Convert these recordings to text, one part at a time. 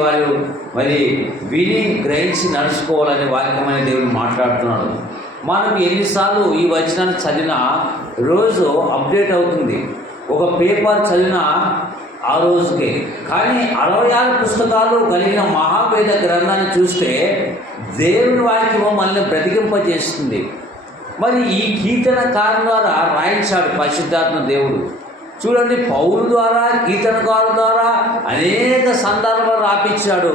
వాళ్ళు మరి విని గ్రహించి నడుచుకోవాలనే వాక్యమైన దేవుడు మాట్లాడుతున్నాడు. మనం ఎన్నిసార్లు ఈ వచనాన్ని చదివినా రోజు అప్డేట్ అవుతుంది. ఒక పేపర్ చదివినా ఆ రోజుకే. కానీ 66 పుస్తకాలు కలిగిన మహావేద గ్రంథాన్ని చూస్తే దేవుని వాక్యము మనల్ని బ్రతికింపజేస్తుంది. మరి ఈ కీర్తనకారుల ద్వారా రాయించాడు పరిశుద్ధాత్మ దేవుడు. చూడండి, పౌలు ద్వారా, కీర్తనకారుల ద్వారా అనేక సందర్భాలు రాపించాడు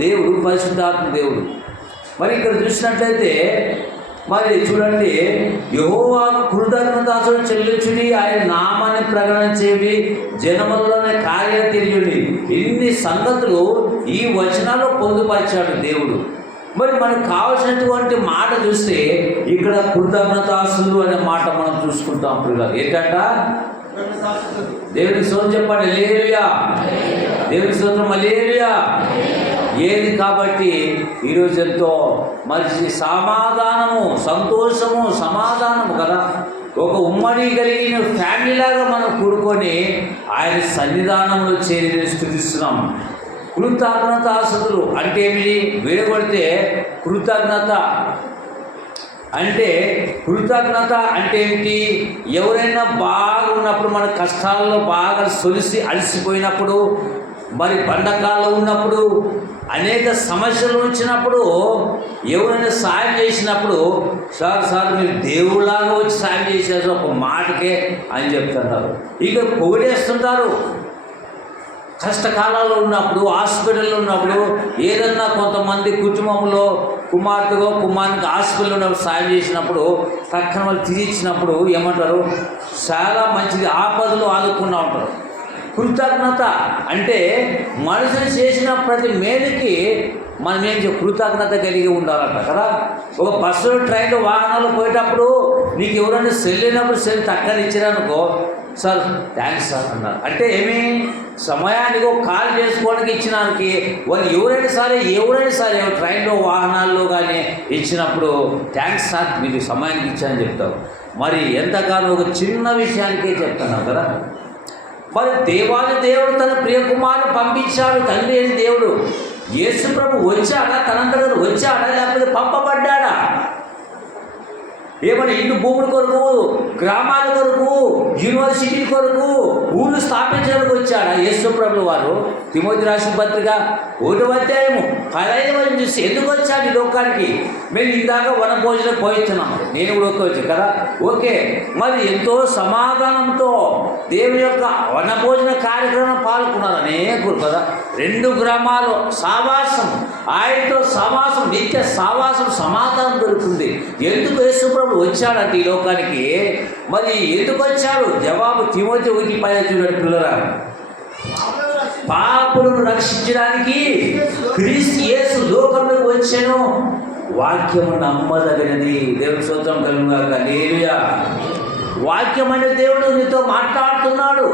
దేవుడు, పరిశుద్ధాత్మ దేవుడు. మరి ఇక్కడ చూసినట్లయితే మరి చూడండి, యెహోవాకు కృతజ్ఞతాస్తుతులు చెల్లించుడి, ఆయన నామాన్ని ప్రకటించేవి, జనములలోనే కార్యాలు తెలియడి. ఇన్ని సంగతులు ఈ వచనాల్లో పొందుపరిచాడు దేవుడు. మరి మనకు కావాల్సినటువంటి మాట చూస్తే ఇక్కడ కృతజ్ఞతాస్తుతులు అనే మాట మనం చూసుకుంటాం. పిల్లలు ఏంటంట? దేవునికి స్తోత్రం చెప్పండి. హల్లెలూయా. దేవునికి స్తోత్రం. హల్లెలూయా. ఏది కాబట్టి ఈరోజు ఎంతో మంచి సమాధానము, సంతోషము, సమాధానము కదా. ఒక ఉమ్మడి కలిగిన ఫ్యామిలీలాగా మనం కూడుకొని ఆయన సన్నిధానంలో చేరి స్తుతిస్తున్నాం. కృతజ్ఞతాస్తుతులు అంటే ఏమిటి? వేయబడితే కృతజ్ఞత అంటే, కృతజ్ఞత అంటే ఏంటి? ఎవరైనా బాగా ఉన్నప్పుడు, మన కష్టాల్లో బాగా సొలిసి అలసిపోయినప్పుడు, మరి బంధకాల్లో ఉన్నప్పుడు, అనేక సమస్యలు వచ్చినప్పుడు, ఎవరైనా సాయం చేసినప్పుడు, సార్ మీరు దేవుళ్ళలాగా వచ్చి సాయం చేసేది ఒక మాటకే అని చెప్తుంటారు. ఇక పొగిడేస్తుంటారు. కష్టకాలాల్లో ఉన్నప్పుడు, హాస్పిటల్లో ఉన్నప్పుడు, ఏదన్నా కొంతమంది కుటుంబంలో కుమార్తెగో కుమారునికి హాస్పిటల్లో ఉన్నప్పుడు సాయం చేసినప్పుడు, పక్కన వాళ్ళు తీర్చినప్పుడు ఏమంటారు? చాలా మంచిది, ఆపదలు ఆదుకున్నా ఉంటారు. కృతజ్ఞత అంటే మనుషులు చేసిన ప్రతి మేలుకి మనం కృతజ్ఞత కలిగి ఉండాలంట కదా. ఒక బస్సులో, ట్రైన్లో, వాహనాలు పోయేటప్పుడు నీకు ఎవరైనా సెల్లినప్పుడు సెల్ తక్కువ ఇచ్చారనుకో, సార్ థ్యాంక్స్ సార్ అన్నారు. అంటే ఏమి? సమయానికి ఒక కాల్ చేసుకోవడానికి ఇచ్చినానికి వాళ్ళు ఎవరైనా సరే ట్రైన్లో, వాహనాల్లో కానీ ఇచ్చినప్పుడు థ్యాంక్స్ సార్, మీకు సమయానికి ఇచ్చానని చెప్తావు. మరి ఎంతగానో ఒక చిన్న విషయానికే చెప్తున్నావు కదా. మరి దేవాది దేవుడు తన ప్రియ కుమారుని పంపించాడు. తండ్రి అయిన దేవుడు యేసు ప్రభు వచ్చాడా? తనంతట వచ్చాడా? లేకపోతే పంపబడ్డాడా? ఏమన్నా ఇల్లు భూముల కొరకు, గ్రామాల కొరకు, యూనివర్సిటీ కొరకు, ఊళ్ళు స్థాపించడానికి వచ్చాడా యేసు ప్రభుల వారు? తిమోతి రాసిన పత్రిక 1వ అధ్యాయము 15వ వచనం చూసి ఎందుకు వచ్చాడు ఈ లోకానికి? మేము ఇందాక వనభోజనం పోయిస్తున్నాం, నేను కూడా వచ్చాను కదా. ఓకే, మరి ఎంతో సమాధానంతో దేవుని యొక్క వనభోజన కార్యక్రమం పాల్గొన్నారు అనేకులు కదా. 2 గ్రామాలు సావాసం, ఆయనతో సమాసం, నిత్య సావాసం, సమాధానం దొరుకుతుంది. ఎందుకు యేసు ప్రభు వచ్చాడంటే ఈ లోకానికి? మరి ఎందుకు వచ్చాడు? జవాబు తిమోతి 1:10 చూడండి పిల్లరా. పాపులను రక్షించడానికి క్రీస్తు యేసు లోకంలోకి వచ్చాను. వాక్యము నమ్మదగినది. దేవుని స్తోత్రం కలుగుగాక. హల్లెలూయా. వాక్యం అనే దేవుడు నీతో మాట్లాడుతున్నాడు.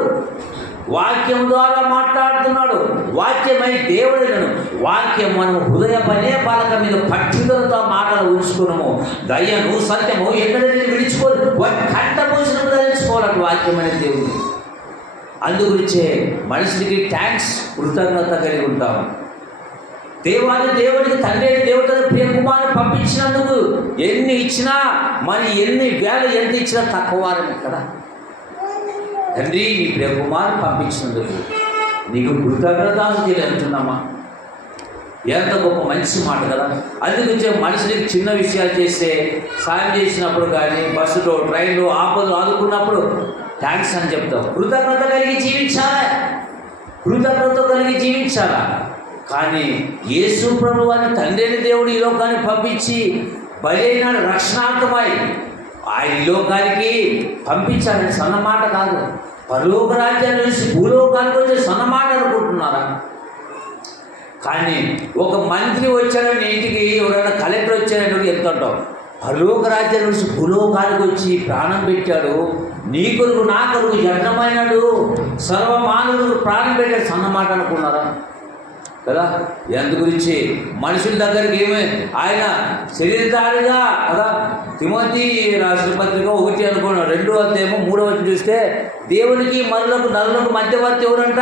వాక్యం ద్వారా మాట్లాడుతున్నాడు. వాక్యమై దేవుడులను వాక్యం మనం హృదయ పనే పాలక మీద పట్టుదలతో మాటలు ఉంచుకున్నాము. దయ్యను, సత్యము ఎక్కడ విడిచిపోదు, కంటపోసిన ధరించుకోవాలంటే వాక్యమైన దేవుడు. అందుగురించే మనిషికి థ్యాంక్స్, కృతజ్ఞత కలిగి ఉంటాము. దేవుడికి తండ్రి దేవుడు ప్రియ కుమారుని పంపించినందుకు ఎన్ని ఇచ్చినా, మరి ఎన్ని వేల ఎంత ఇచ్చినా తక్కువారని కదా. తండ్రి నీ ప్రియ కుమారుని పంపించినందుకు నీకు కృతజ్ఞతాస్తుతులు అంటున్నామా? ఎంత గొప్ప మంచి మాట కదా. అందుకే మనుషులకి చిన్న విషయాలు చేస్తే, సాయం చేసినప్పుడు కానీ, బస్సులో, ట్రైన్లో, ఆపదలు ఆదుకున్నప్పుడు థ్యాంక్స్ అని చెప్తావు. కృతజ్ఞత కలిగి జీవించాలా. కానీ యేసు ప్రభు అని తండ్రి దేవుడు ఈ లోకాన్ని పంపించి బలైన రక్షణార్థమై ఆయన ఈ లోకానికి పంపించాలని సన్నమాట కాదు. పరలోక రాజ్యాన్ని నుంచి భూలోకానికి వచ్చే సన్నమాట అనుకుంటున్నారా? కానీ ఒక మంత్రి వచ్చాడని ఇంటికి, ఎవరైనా కలెక్టర్ వచ్చాడని ఎంత అంటావు? పరలోక రాజ్యం నుంచి భూలోకానికి వచ్చి ప్రాణం పెట్టాడు. నీ కొరకు నా కొరకు యజ్ఞమైనాడు, సర్వమానవుడు ప్రాణం పెట్టాడు. సన్నమాట అనుకున్నారా కదా? ఎందు గురించి మనుషుల దగ్గరికి ఆయన శరీరధారిగా కదా తిమోతి రాసిన పత్రిక 1 అనుకున్నాడు, 2వ అధ్యాయము 3వ వచనం చూస్తే దేవునికి నరులకు మధ్యవర్తి ఎవరంట?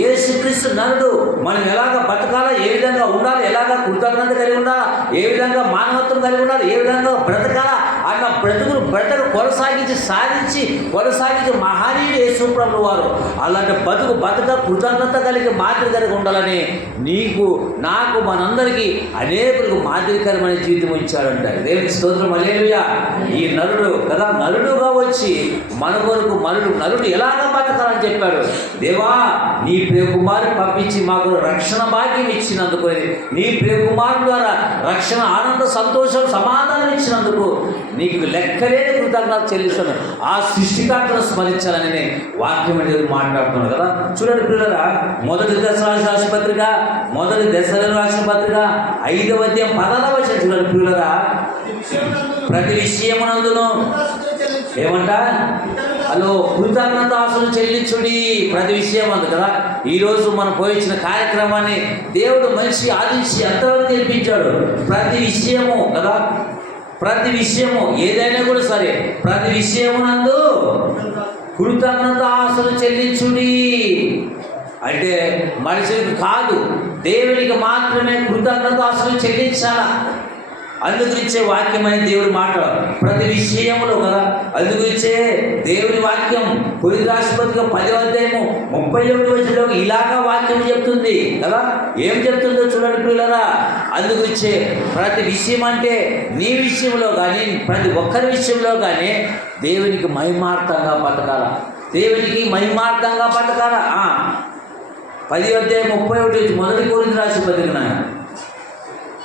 యేసుక్రీస్తు నరుడు. మనం ఎలాగ బతకాలా, ఏ విధంగా ఉండాలి, ఎలాగ కృతజ్ఞత కలిగి ఉండాలా, ఏ విధంగా మానవత్వం కలిగి ఉండాలి, ఏ విధంగా బ్రతకాలా, అట్లా బ్రతక కొనసాగించి మహనీయుడు యేసు ప్రభువు వారు అలాంటి బతక కృతజ్ఞత కలిగి మాదిరి కలిగి ఉండాలని నీకు నాకు మనందరికీ అనేకులకు మాదిరికరమైన జీవితం ఇచ్చాడంట. దేవునికి స్తోత్రం, హల్లెలూయా. ఈ నరుడు కదా, నరుడుగా వచ్చి మన కొరకు నరుడు ఎలాగా బతకాలని చెప్పాడు. దేవా, నీ ప్రియకుమారుని పంపించి మాకు రక్షణ భాగ్యం ఇచ్చినందుకు, నీ ప్రియకుమారుడు ద్వారా రక్షణ, ఆనంద, సంతోషం, సమాధానం ఇచ్చినందుకు నీకు లెక్కలేని కృతజ్ఞత చెల్లిస్తాను. ఆ సృష్టికర్తను స్మరించాలని వాక్యం అనేది మాట్లాడుతున్నాడు కదా. చూడండి పిల్లరా, మొదటి దశ రాసిన పత్రిక 5వ అధ్యాయం 10వ వచనం చూడండి పిల్లరా. ప్రతి విషయమునందును ఏమంట? హలో, కృతజ్ఞతాస్తులు చెల్లించుడి ప్రతి విషయం అందు కదా. ఈరోజు మనం పోయించిన కార్యక్రమాన్ని దేవుడు మనిషి ఆదించి ఎంతవరకు తెలిపించాడు. ప్రతి విషయము కదా, ప్రతి విషయము ఏదైనా కూడా సరే, ప్రతి విషయమునందు కృతజ్ఞతాస్తులు చెల్లించుడి అంటే మనుషులకు కాదు, దేవునికి మాత్రమే కృతజ్ఞతాస్తులు చెల్లించాలా. అందుగురించే వాక్యమైన దేవుడి మాట ప్రతి విషయంలో కదా. అందుగురించే దేవుని వాక్యం కొరింథీ రాసిన పత్రిక 10వ అధ్యాయము 31వ వచనంలో ఇలాగా వాక్యం చెప్తుంది కదా. ఏం చెప్తుందో చూడండి పిల్లరా. అందుగురించే ప్రతి విషయం అంటే నీ విషయంలో కానీ, ప్రతి ఒక్కరి విషయంలో కానీ దేవునికి మహిమార్థంగా బతకాల, దేవునికి మహిమార్థంగా బతకాల. 10వ అధ్యాయం 31 మొదటి కొరింథీ రాసిన పత్రిక.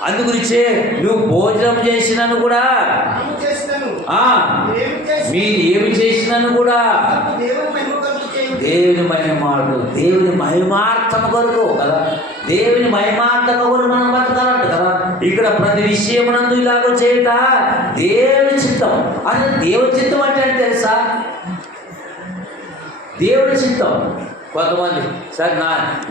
అందుగురించే నువ్వు భోజనం చేసినను కూడా, మీరు ఏమి చేసినను కూడా దేవుని మహిమార్థం కొరకు కదా, దేవుని మహిమార్థం కొరకు మనం బతకాలంట కదా. ఇక్కడ ప్రతి విషయమునందు ఇలాగో చేయట దేవుని చిత్తం. అంటే దేవుని చిత్తం అంటే తెలుసా? దేవుని చిత్తం. కొంతమంది సార్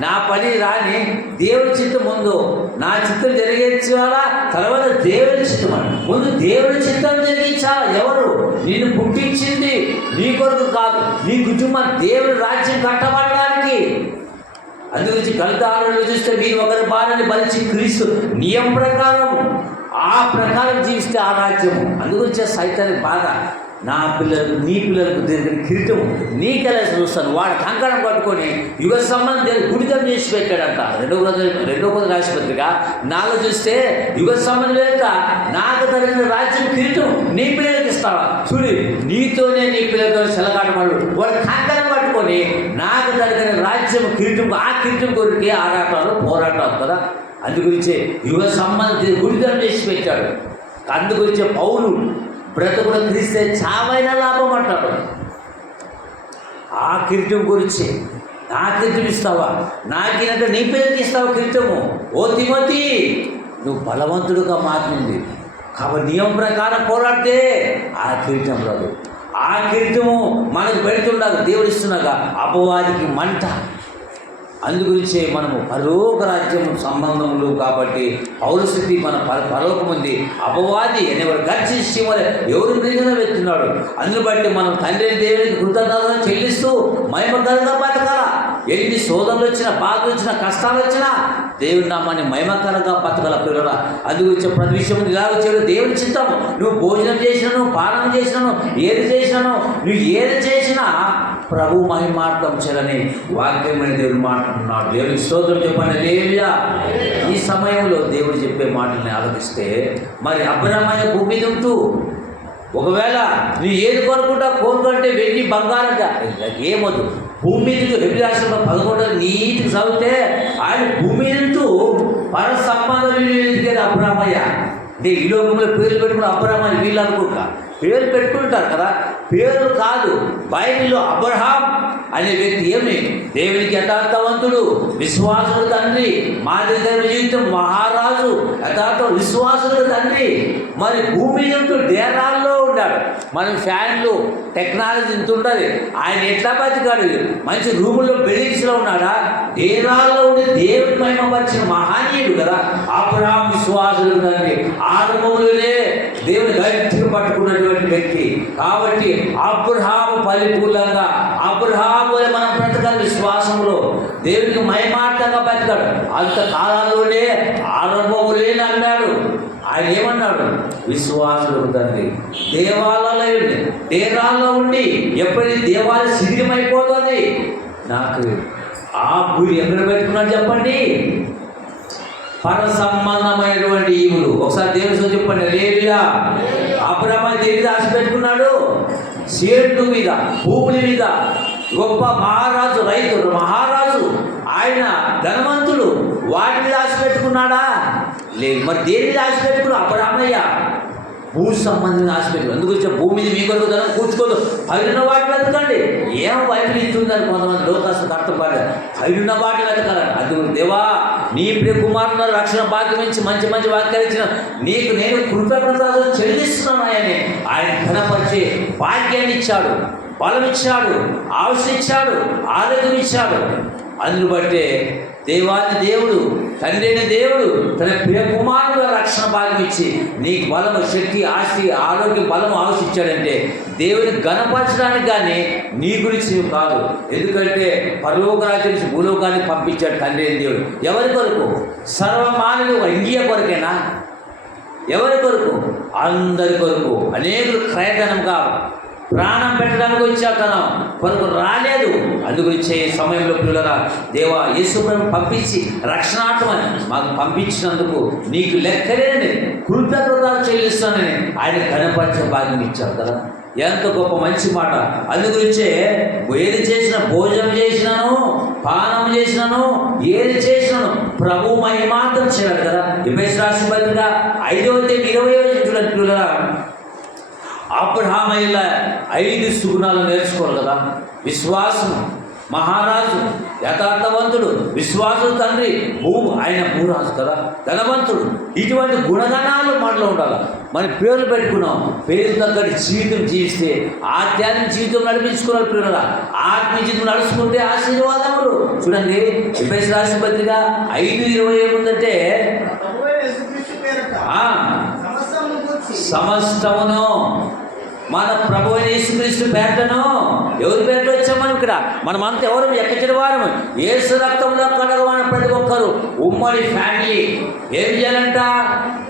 నా పని రాని దేవుని చిత్తం ముందు నా చిత్తం జరిగించాలా, తర్వాత దేవుని చిత్తం అని. ముందు దేవుని చిత్తం జరిగించాలా. ఎవరు? నిన్ను పుట్టించింది నీ కొరకు కాదు, నీ కుటుంబం దేవుని రాజ్యం కట్టబడడానికి. అందుగురించి గలతీయులలో చూస్తే మీరు ఒకరి భార్యని భరించి క్రీస్తు నియమం ప్రకారం ఆ ప్రకారం జీవిస్తే ఆ రాజ్యము. అందుగురించే సైతానికి బాగా నా పిల్లలకు నీ పిల్లలకు దీనికి కిరీటం నీకెలా చూస్తాను. వాడు కంకణం పట్టుకొని యుగ సంబంధం గుడితం చేసి పెట్టాడంట. 2వ కొరింథీ రాసిన పత్రిక 4 చూస్తే యుగ సంబంధం లేక నాకు తగిన రాజ్యం కిరీటం నీ పిల్లలకి ఇస్తావా? చూడు, నీతోనే నీ పిల్లలతో చెలగాటమాడు. వాడు కంకణం పట్టుకొని నాకు తగిన రాజ్యం కిరీటం, ఆ కిరీటం కొరికి ఆరాటాలు పోరాటాలు కదా. అందుగురించే యుగ సంబంధం గుడితం చేసి పెట్టాడు. అందుగురించే పౌలు బ్రతుకుడు క్రీస్తే చావైన లాభం అంటాడు. ఆ కిరీటం గురించి నా కిరీటం ఇస్తావా? నాకేనంటే నీ పిల్లలకి ఇస్తావా కిరీటము? ఓ తిమోతి, నువ్వు బలవంతుడుగా మారింది కాబట్టి నియమం ప్రకారం పోరాడితే ఆ కిరీటం రాదు. ఆ కిరీటము మనకు పెడుతుండగా దేవుడు ఇస్తున్నాగా అపవాదికి మంట. అందుగురించే మనము పరలోక రాజ్యం సంబంధములు కాబట్టి పౌర స్థితి మన పరలోకం ఉంది. అపవాది అనేవాడు గర్జించి ఎవరు మృగంగా వెళ్తున్నాడు. అందును బట్టి మనం తండ్రి దేవునికి కృతజ్ఞతలు చెల్లిస్తూ మహిమకరంగా బతకాల. ఎన్ని శోధనలు వచ్చినా, బాధలు వచ్చినా, కష్టాలు వచ్చినా దేవుని నామాన్ని మహిమకరంగా బతకాల పిల్లరా. అందుగురించి ప్రతి విషయం ఇలాగ చేయడం దేవుని చిత్తము. నువ్వు భోజనం చేసినాను, పాలన చేసినాను, ఏది చేసినాను, నువ్వు ఏది చేసినా ప్రభు మహిమార్థం చేయాలని వాక్యమైన దేవుడు మాట్లాడుతున్నాడు. దేవునికి స్తోత్రం చెప్పండి. హల్లెలూయా. ఈ సమయంలో దేవుడు చెప్పే మాటల్ని ఆలోచిస్తే మరి అబ్రహాము భూమి మీద ఉంటూ ఒకవేళ నువ్వు ఏది కోరుకుంటే వెండి బంగారం ఏమొద్దు, భూమి మీద హెబ్రీ రాష్ట్రంలో 11 నీటికి చదివితే ఆయన భూమి నుంటూ పర సంపాదన అబ్రహామయ్య అంటే ఈ లోకంలో పేర్లు పెట్టుకున్న అబ్రహామయ్య వీళ్ళు అనుకుంటా పేరు పెట్టుకుంటారు కదా, పేరు కాదు. బైబిల్లో అబ్రహాం అనే వ్యక్తి ఏమి దేవునికి యథార్థవంతుడు, విశ్వాసుడు తండ్రి, మాదిరి జీవితం మహారాజు, యథార్థ విశ్వాసుడు తండ్రి. మరి భూమి నుండి డేరాల్లో ఉన్నాడు. మనం ఫ్యాన్లు టెక్నాలజీ ఇంత ఉంటుంది, ఆయన ఎట్లా బతికాడు? మంచి రూముల్లో బిల్డింగ్స్లో ఉన్నాడా? డేరాల్లో ఉండి దేవుని మహిమపరిచిన మహానీయుడు కదా అబ్రహాం, విశ్వాసుడు తండ్రి. ఆరంభంలోనే దేవుని గట్టిగా పట్టుకున్నటువంటి వ్యక్తి. కాబట్టి అబ్రహాము పరిపూర్ణంగా అబ్రహాము మనం బ్రతకాలి విశ్వాసంలో, దేవునికి మహిమార్థంగా బతికాడు. అంత కాలంలోనే ఆరంభంలోనే అన్నాడు. ఆయన ఏమన్నాడు? విశ్వాసుడు తండ్రి. దేవాలయాల్లో ఉండి ఎప్పుడైతే దేవాలయం శిథిలమైపోతుంది, నాకు ఆ గురి ఎక్కడ పెట్టుకున్నాడు చెప్పండి? పర సంబంధమైనటువంటి ఈవులు. ఒకసారి దేవుని చెప్పండి, హల్లెలూయా. అబ్రహాము దేని ఆశ పెట్టుకున్నాడు? సేటు మీద, భూముల మీద. గొప్ప మహారాజు, రైతు మహారాజు, ఆయన ధనవంతుడు, వాటి మీద ఆశ పెట్టుకున్నాడా? లేదు. మరి దేని మీద ఆశ పెట్టుకున్నాడు? అబ్రహామయ్య భూ సంబంధించిన ఆశ పెట్టుకున్నాడు. అందుకు భూమి మీద మీ కొరకు ధనం కూర్చుకోదు, పైన వాటి వెతకండి. ఏం బైబిల్ ఇస్తుందని కొంతమంది లోకాసులకు అర్థపడ్డారు. పైన వాటి వెతకాలని. అది దేవా, నీ ప్రియ కుమారుని రక్షణ భాగ్యం ఇచ్చి మంచి మంచి వాక్యాలు ఇచ్చిన నీకు నేను కృతజ్ఞతలు చెల్లిస్తున్నాను. ఆయన ఘనపరిచే భాగ్యాన్ని ఇచ్చాడు, బలం ఇచ్చాడు, ఆయుష్ ఇచ్చాడు, ఆరోగ్యం ఇచ్చాడు. అందును బట్టే దేవాది దేవుడు, తండ్రి అయిన దేవుడు తన ప్రియ కుమారుడు రక్షణ భాగ్యం ఇచ్చి నీకు బలము, శక్తి, ఆస్తి, ఆరోగ్యం, బలం ఆవిష్యించాడంటే దేవుని గణపరచడానికి కానీ నీ గురించి నువ్వు కాదు. ఎందుకంటే పరలోక రాజ్యం నుంచి భూలోకాన్ని పంపించాడు తండ్రి అయిన దేవుడు. ఎవరి కొరకు? సర్వమానవులు. ఇండియా కొరకేనా? ఎవరి కొరకు? అందరి కొరకు. అనేకులు క్రయధనంగా ప్రాణం పెట్టడానికి వచ్చాకనం కొరకు రాలేదు. అందుగురించే సమయంలో పిల్లరా, దేవా యేసుప్రభుని పంపించి రక్షణార్థమని మాకు పంపించినందుకు నీకు లెక్కలేని కృతజ్ఞతలు చెల్లిస్తానని ఆయన ఘనపరిచే భాగ్యం ఇచ్చారు కదా. ఎంత గొప్ప మంచి మాట. అందుగురించే ఏది చేసినా, భోజనం చేసినాను, పానం చేసినాను, ఏది చేసినాను ప్రభు మహిమార్థం చేయాలి కదా. ఎఫెసీయులకు రాసిన పత్రిక 5:20 చూడండి పిల్లరా. అబ్రహామయ్య 5 సుగుణాలు నేర్చుకోవాలి కదా. విశ్వాసం, మహారాజు, యథార్థవంతుడు, విశ్వాసుడు తండ్రి, ఆయన భూరాజు కదా, ధనవంతుడు. ఇటువంటి గుణగణాలు మనలో ఉండాలి. మనం పేర్లు పెట్టుకున్నాం, పేరు తగ్గట్టు జీవితం జీవిస్తే ఆధ్యాత్మిక జీవితం నడిపించుకున్నారు పిల్లల. ఆత్మీయ జీవితం నడుచుకుంటే ఆశీర్వాదములు. చూడండి ఎఫెసీయులకు రాసిన పత్రిక 5:20 ఏముందంటే, సమస్తమును మన ప్రభు యేసుక్రీస్తు పేటను. ఎవరి పేట వచ్చాం మనం ఇక్కడ? మనమంతా ఎవరు? ఎక్కడి వారము? యేసు రక్తంలో కడగమని ప్రతి ఒక్కరు ఉమ్మడి ఫ్యామిలీ ఏం చేయాలంట?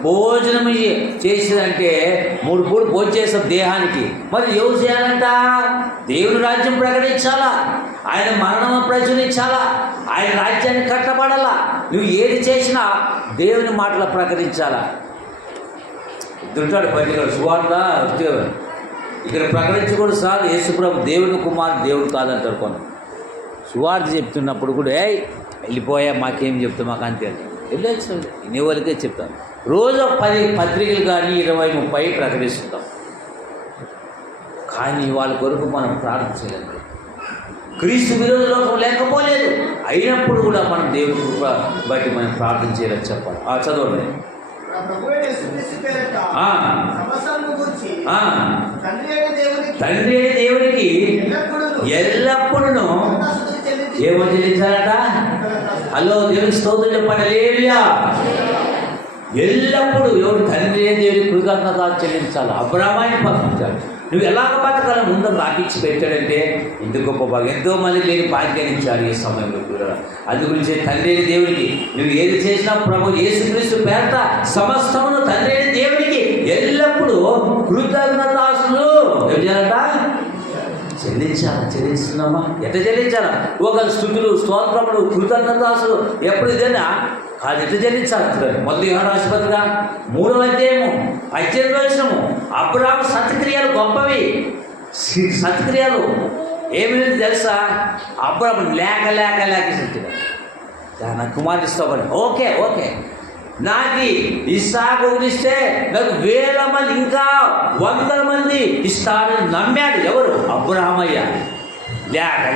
భోజనం చేసేదంటే 3 పూట భోజనం చేస్తాం దేహానికి. మరి ఎవరు చేయాలంట? దేవుని రాజ్యం ప్రకటించాలా, ఆయన మరణం ప్రచురించాలా, ఆయన రాజ్యాన్ని కట్టబడాలా. నువ్వు ఏది చేసినా దేవుని మాటలు ప్రకటించాలా. దుంటాడు పైన సువార్త ఇక్కడ ప్రకటించకూడదు సార్. యేసుప్రభు దేవుని కుమారుడు, దేవుడు కాదంటారు కొన్ని. సువార్త చెప్తున్నప్పుడు కూడా వెళ్ళిపోయా, మాకేం చెప్తాం, మాకు అంతే వెళ్ళొచ్చు ఇన్ని వాళ్ళకే చెప్తాను. రోజు 10 పత్రికలు కానీ 20-30 ప్రకటిస్తుంటాం. కానీ వాళ్ళ కొరకు మనం ప్రార్థన చేయలేదు. క్రీస్తు విరోధ లోకం లేకపోలేదు, అయినప్పుడు కూడా మనం దేవుని కృప బట్టి మనం ప్రార్థన చేయాలని చెప్పాలి. చదవండి. తండ్రి అయిన దేవునికి ఎల్లప్పుడూ ఏమో చెల్లించాలట. హలో, దేవుని స్తోత్రం చెప్పండి, హల్లెలూయా. ఎల్లప్పుడూ ఎవరు? తండ్రి అయిన దేవునికి కృతజ్ఞత చెల్లించాలి. అబ్రహాముని పంపించాడు. నువ్వు ఎలాగ బతకాల ముందు రాకిచ్చి పెట్టాడంటే ఇంత గొప్ప భాగం. ఎంతో మంది లేని భాగ్యాన్ని ఇచ్చాడు ఈ సమయంలో కూడా. అందుగురించి తండ్రి అయిన దేవునికి నువ్వు ఏది చేసినా ప్రభు యేసుక్రీస్తు పేరట సమస్తమును తండ్రి అయిన దేవునికి ఎల్లప్పుడూ కృతజ్ఞతాస్తులు ఏం చేయాలట? చెల్లిస్తున్నామా? ఎట్లా చెల్లించాలా? ఒక స్తుతులు, స్తోత్రములు, కృతజ్ఞతాస్తులు ఎప్పుడు ఇదేనా కాదు, ఎట్లా చెల్లించాలి? మొదటి యోహాను రాసిన పత్రిక 3వ అధ్యాయము 18వ వచనము. అబ్రహాము సత్క్రియలు గొప్పవి. సత్క్రియలు ఏమైంది తెలుసా? అబ్రహాము లేక సత్క్రియ నా కుమారుడు ఇస్తామని. ఓకే నాకు ఇస్సాకు ఇస్తే నాకు 1000 మంది ఇంకా 100 మంది ఇస్తాడని నమ్మాడు. ఎవరు? అబ్రహామయ్య.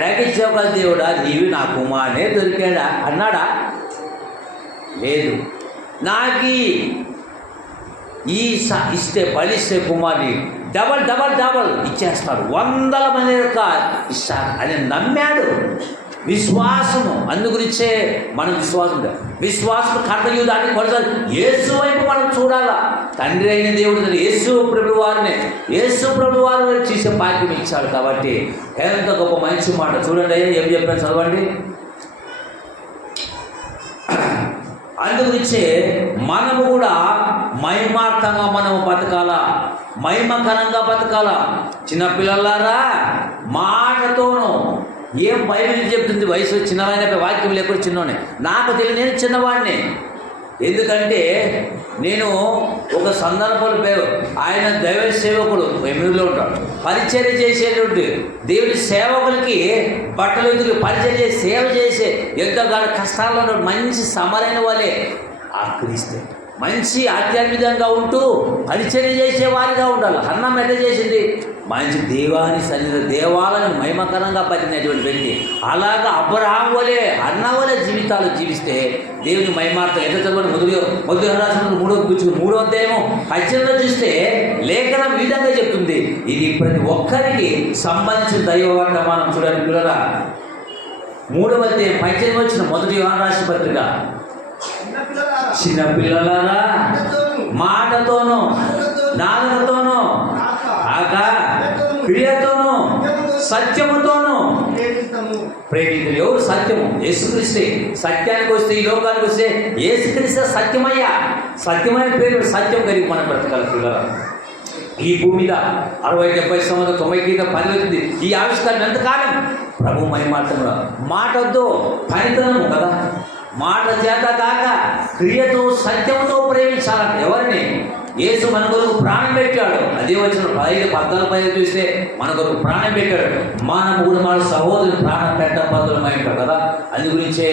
లేక ఇచ్చావు కదా దేవుడా, నీవి నా కుమారునే దొరికాడా అన్నాడా? లేదు. నాకు ఇస్తే బలిస్తే కుమారుని డబల్ ఇచ్చేస్తాడు, 100 మంది యొక్క ఇస్తాడు అని నమ్మాడు. విశ్వాసము. అందుగురించే మనం విశ్వాసం కర్తవ్యుదాన్ని కొనసాగి యేసు వైపు మనం చూడాలా. తండ్రి అయిన దేవుడు యేసు ప్రభు వారు చేసే భాగ్యం ఇచ్చాడు. కాబట్టి ఎంత గొప్ప మంచి మాట చూడండి. ఏం చెప్పాను చదవండి. అందుగురించే మనము కూడా మహిమార్థంగా మనము బతకాలా, మహిమకరంగా బతకాలా. చిన్నపిల్లలారా మాటతోనూ ఏం బైబిల్ చెప్తుంది? వయసు చిన్నవాడిన వాక్యం లేకుండా చిన్నవాడిని. నాకు తెలియదు, నేను చిన్నవాడిని. ఎందుకంటే నేను ఒక సందర్భంలో ఆయన దైవ సేవకుడు ఎమ్మెల్యేలో ఉంటాడు, పరిచర్య చేసేటువంటి దేవుడి సేవకులకి బట్టలు ఎదురు పరిచర్య చేసి సేవ చేసే ఎంతగానో కష్టాల్లో మంచి సమరైన వాళ్ళే ఆక్రిస్తే మంచి ఆధ్యాత్మికంగా ఉంటూ పరిచర్య చేసేవారిగా ఉండాలి. అన్నం ఎట్లా చేసింది? మంచి దేవాని సన్నిధి దేవాలను మహిమకరంగా బతికినటువంటి వ్యక్తి. అలాగా అబ్రహాం వలే అన్న వలే జీవితాలు జీవిస్తే దేవుని మహిమార్థం ఎంత చదవని మొదటి రాసిన 3వ అధ్యాయము 18లో చూస్తే లేఖనం ఈ విధంగా చెప్తుంది. ఇది ప్రతి ఒక్కరికి సంబంధించిన దైవ వర్తమానం. చూడండి పిల్లరా, 3వ అధ్యాయం 18 వచ్చిన మొదటి యోహాను రాసిన పత్రిక. చిన్నపిల్లలారా మాటతోనూ నాలుకతోనూ ఆక క్రియతోనూ సత్యముతోనూ ప్రేమితులు. ఎవరు? సత్యము యేసుక్రీస్తే. సత్యానికి వస్తే ఈ లోకానికి వస్తే యేసుక్రీస్తే సత్యమయ్యా. సత్యమైన పేరు సత్యం కలిగి మనం బ్రతకాలి పిల్లల. ఈ భూమి మీద 60-70 సంవత్సరాలు 90 కింద పని అవుతుంది. ఈ ఆవిష్కరణ ఎంతకాలం? ప్రభు మహిమార్థంగా మాటొద్దు, పనితనము కదా. మాట చేత కాక క్రియతో సత్యంతో ప్రేమించాలంట. ఎవరిని? యేసు మన కొరకు ప్రాణం పెట్టాడు. అదే వచ్చిన 15-14 చూస్తే మన కొరకు ప్రాణం పెట్టాడు. మనము కూడా మన సహోదరుని ప్రాణం పెట్టబద్ధమై ఉంటాడు కదా. అందు గురించే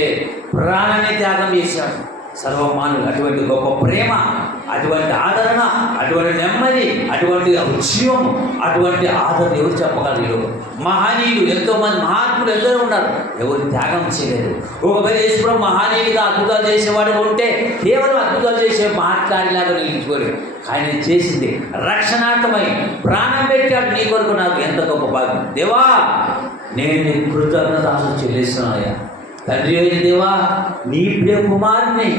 ప్రాణాన్ని త్యాగం చేశాడు సర్వమానులు. అటువంటి గొప్ప ప్రేమ, అటువంటి ఆదరణ, అటువంటి నెమ్మది, అటువంటి ఉద్యమం, అటువంటి ఆదరణ ఎవరు చెప్పగలరు? మహనీయులు ఎంతోమంది మహాత్ములు ఎందరో ఉన్నారు, ఎవరు త్యాగం చేయలేదు. ఒకవేళ యేసుప్రభు మహనీయుడిగా అద్భుతాలు చేసేవాడుగా ఉంటే కేవలం అద్భుతాలు చేసే మాట్లాడిలాగా నిలిచిపోలేదు. ఆయన చేసింది రక్షణార్థమై ప్రాణం పెట్టాడు నీ కొరకు. నాకు ఎంత గొప్ప భాగ్యం దేవా, నేను కృతజ్ఞతలు చెల్లిస్తున్నాయా. తండ్రి అయిన దేవా, నీ ప్రియ కుమారుని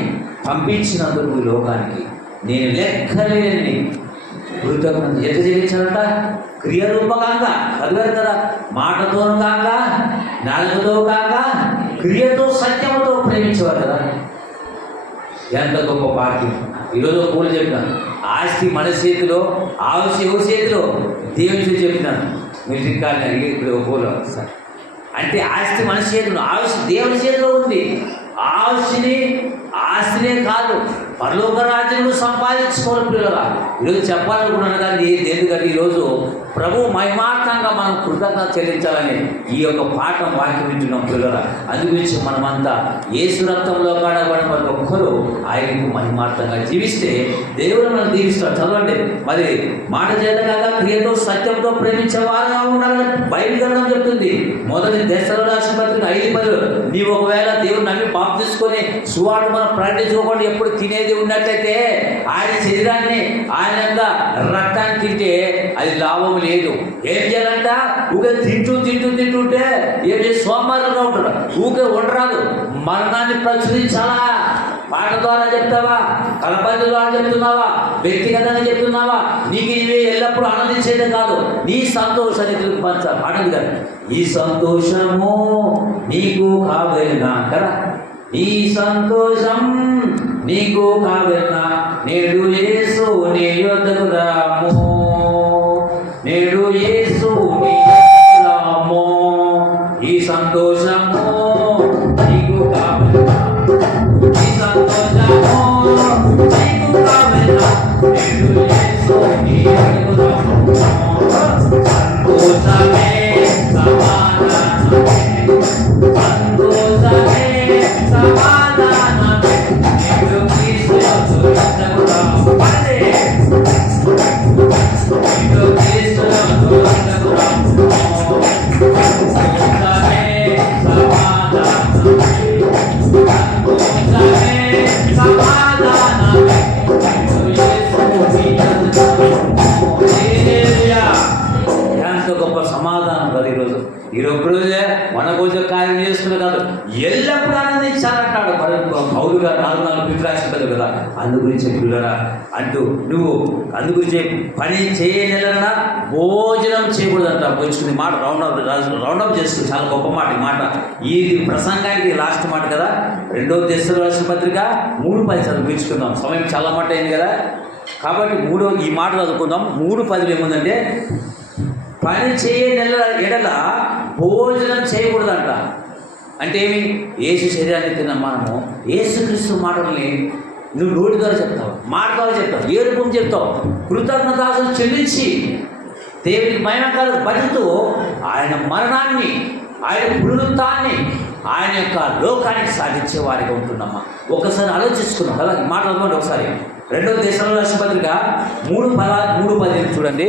పంపించినందుకు ఈ లోకానికి నేను లెక్కలేని కృతజ్ఞత ఎంత చెల్లించాలంట? క్రియరూపకంగా చదివారు కదా. మాటతోనూ కాక నాలుకతో కాక క్రియతో సత్యముతో ప్రేమించేవారు కదా. ఎంత గొప్ప భాగ్యం. ఈరోజు పూలు చెప్పినాను, ఆస్తి మన చేతిలో, ఆస్తి ఎవరి చేతిలో? దేవుని చేతి చెప్పినాను. మీరు చిక్కాలని అడిగి ఇప్పుడు పూలు సార్ అంటే ఆస్తి మన చేతిలో, ఆస్తి దేవుని చేతిలో ఉంది. ఆస్తినే కాదు, పరలోక రాజ్యం సంపాదించుకోవాలి పిల్లలా. ఈరోజు చెప్పాలనుకున్నాను కానీ ఎందుకంటే ఈరోజు ప్రభు మహిమార్థంగా మనం కృతజ్ఞత చెల్లించాలని ఈ యొక్క పాఠం వాక్యం వింటున్నాం పిల్లలా. అందుగురించి మనమంతా యేసు రక్తంలో కడగబడిన ప్రతి ఒక్కరూ ఆయనకు మహిమార్థంగా జీవిస్తే దేవుడు మనం దీవిస్తాడు. చదవండి, మరి మాట చేత కాక క్రియతో సత్యంతో ప్రేమించే వారుగా ఉండాలని బైబిల్ గ్రంథం చెప్తుంది. మొదటి దశలో రాసిన పత్రిక 5:10. నీవు ఒకవేళ దేవుడు నమ్మి పాపం తీసుకొని సువార్త మనం ప్రకటించుకోకుండా ఎప్పుడు తినేది ఉన్నట్లయితే ఆయన శరీరాన్ని ఆయన యొక్క రక్తాన్ని తింటే అది లాభం లేదు. ఏం చేయాలంట? ఊకే తింటుంటే ఏం చేసి సోమవారంగా ఉంటాడు. ఊకే ఉండరాదు, మరణాన్ని ప్రచురించాలా. పాట ద్వారా చెప్తావా, కలపంది ద్వారా చెప్తున్నావా, వ్యక్తిగతంగా చెప్తున్నావా? నీకు ఇవి ఎల్లప్పుడూ ఆనందించేదే కాదు, నీ సంతోషాన్ని పంచాలి. అడగదు కదా, ఈ సంతోషము నీకు కావలినా కదా, ఈ సంతోషం నీకు కావలినా నేడు యేసు నీ యొద్దకు రాము, నేడు యేసు నీ యొద్దకు రాము. ఈ సంతోషము నీకు కావలినా, ఈ సంతోషము నీకు కావలినా నేడు యేసు నీ యొద్దకు రాము. సంతోషమే సమాధానమే, సంతోషమే సమాధానమే, నేడు క్రీస్తు వనభోజ కార్యం చేసుకునే కాదు, ఎల్లప్పుడూ ఆనందించాలంటాడు. పౌలు గారు 4 పితృరాశిపతి కదా. అందుగురించి పిల్లరా అంటూ నువ్వు అందుగురించి పని చేయనెలనా భోజనం చేయకూడదంట. వచ్చుకుని మాట రౌండప్ చేసుకుని చాలా గొప్ప మాట. ఈ మాట ఈ ప్రసంగానికి లాస్ట్ మాట కదా. 2 దశలోని పత్రిక 3:10 చదివించుకుందాం. సమయం చాలా మాట అయింది కదా. కాబట్టి ఈ మాట చదువుకుందాం. 3:10 ఏముందంటే పని చేయని ఎడల భోజనం చేయకూడదంట. అంటే ఏమి? యేసు శరీరాన్ని తిన్న మనము యేసుక్రీస్తు మాటల్ని నువ్వు నోటి ద్వారా చెప్తావు, మాట ద్వారా చెప్తావు, ఏ రూపం చెప్తావు? కృతజ్ఞతాస్తుతులు చెల్లించి దేవునికి మహిమకరంగా బతుకుతూ ఆయన మరణాన్ని, ఆయన పునరుత్థానాన్ని, ఆయన యొక్క లోకానికి సాధించే వారిగా ఉంటున్నామా. ఒకసారి ఆలోచించుకున్నాం కదా. మాట్లాడుకోండి ఒకసారి. 2 దశలోని పత్రిక 3:10 చూడండి.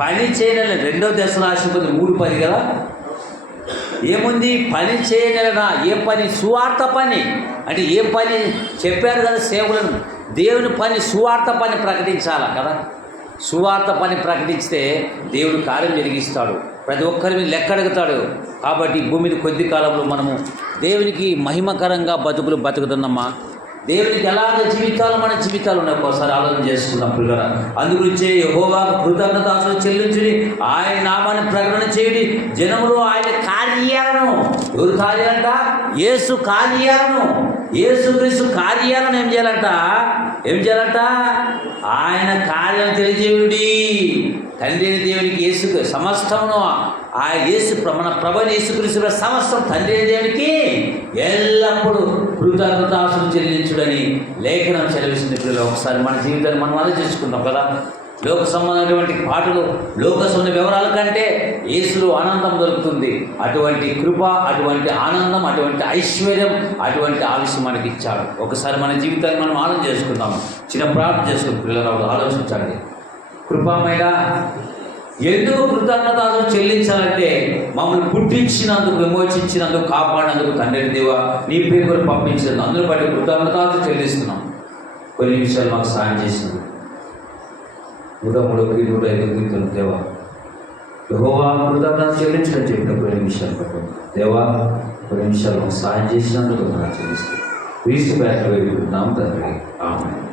పని చేయనలే 2 దశలోని 3:10 కదా. ఏముంది? పని చేయనలనా. ఏ పని? సువార్త పని. అంటే ఏ పని చెప్పారు కదా సేవలను, దేవుని పని సువార్త పని ప్రకటించాలా కదా. సువార్త పని ప్రకటిస్తే దేవుడు కార్యం జరిగిస్తాడు, ప్రతి ఒక్కరి మీద లెక్క అడుగుతాడు. కాబట్టి భూమిని కొద్ది కాలంలో మనము దేవునికి మహిమకరంగా బతుకుతున్నామా. దేవునికి ఎలాగ మన జీవితాలు ఉన్నాయి. ఒకసారి ఆలోచన చేసుకుందాం పిల్లరా. అందుగురించే యెహోవాకు కృతజ్ఞతాస్తుతులు చెల్లించుడి, ఆయన నామాన్ని ప్రకటన చేయుడి, జనములు ఆయన కార్యాలను. ఎవరు కార్యాలంట? యేసు కార్యాలను, యేసుక్రీస్తు కార్యాలను ఏం చేయాలంట? ఆయన కార్యాలను తెలియజేయుడి. తండ్రి దేవునికి యేసు సమస్తమును ఆ యేసు మన ప్రభువైన యేసుక్రీస్తు సమస్తం తండ్రి దేవునికి ఎల్లప్పుడూ కృతజ్ఞతాస్తుతులు చెల్లించుడని లేఖనం సెలవిస్తుంది. పిల్లలు ఒకసారి మన జీవితాన్ని మనం ఆలోచించుకుంటాం కదా. లోక సంబంధమైనటువంటి పాటలు, లోక సంబంధ వివరాల కంటే యేసులో ఆనందం దొరుకుతుంది. అటువంటి కృప, అటువంటి ఆనందం, అటువంటి ఐశ్వర్యం, అటువంటి ఆవిష్యం మనకి ఇచ్చాడు. ఒకసారి మన జీవితాన్ని మనం ఆలోచన చేసుకుందాం. చిన్న ప్రార్థన చేసుకుని పిల్లలు ఆలోచించండి. కృపామయ, ఎందుకు కృతజ్ఞతాస్తుతులు చెల్లించాలంటే మమ్మల్ని పుట్టించినందుకు, విమోచించినందుకు, కాపాడినందుకు తండ్రి దేవా నీ ప్రేమను పంపించినందుకు అందులో బట్టి కృతజ్ఞతాస్తుతులు చెల్లిస్తున్నాం. కొన్ని విషయాలు మాకు సాయం చేసినందుకు 103:105 దేవా యెహోవా కృతజ్ఞత చెల్లించడం చెప్పిన కొన్ని విషయాలు పట్టు దేవా, కొన్ని విషయాలు మాకు సాయం చేసినందుకు చెల్లిస్తాం. క్రీస్తు పేరట వేడుకుంటున్నాం తండ్రి. ఆమేన్.